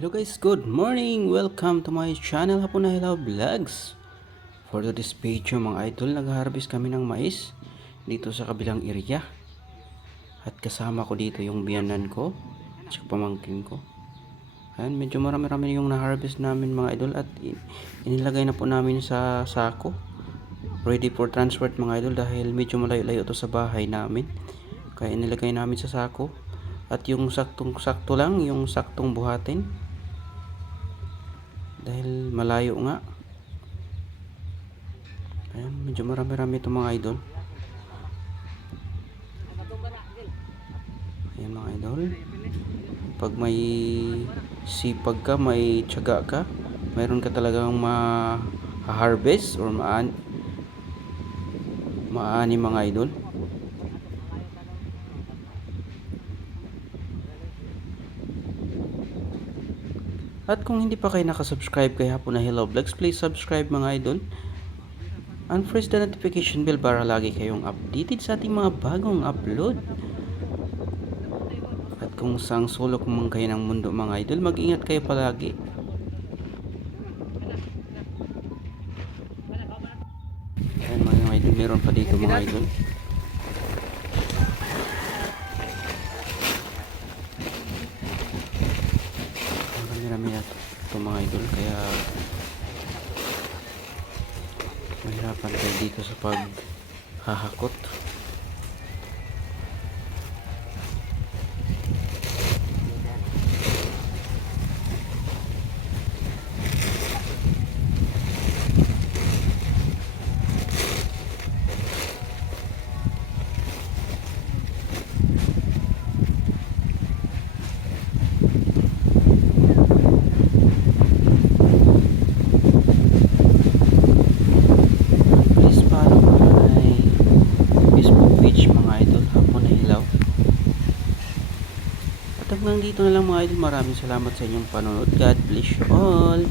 Hello guys, good morning! Welcome to my channel Hapon na Hello Vlogs. For today's video mga idol, nag-harvest kami ng mais dito sa kabilang area. At kasama ko dito yung biyanan ko at pamangkin ko. Ayan, medyo marami-rami yung na-harvest namin mga idol at in- inilagay na po namin sa sako. Ready for transport mga idol dahil medyo malayo-layo to sa bahay namin. Kaya inilagay namin sa sako. At yung saktong-sakto lang, yung saktong buhatin, dahil malayo nga. Ayan medyo marami-rami itong mga idol. Ayan mga idol. Pag may sipag ka may tiyaga ka mayroon ka talagang ma-harvest or maan maani mga idol At kung hindi pa kayo nakasubscribe kay Hapon na Hello Vlogs, please subscribe mga idol. And press the notification bell para lagi kayong updated sa ating mga bagong upload. At kung saang sulok man kayo ng mundo mga idol, mag-ingat kayo palagi. Ayan mga idol, meron pa dito mga idol. Marami-rami na ito mga idol. Kaya mahirapan tayo dito sa paghahakot hanggang dito na lang mga idol. Maraming salamat sa inyong panonood. God bless you all.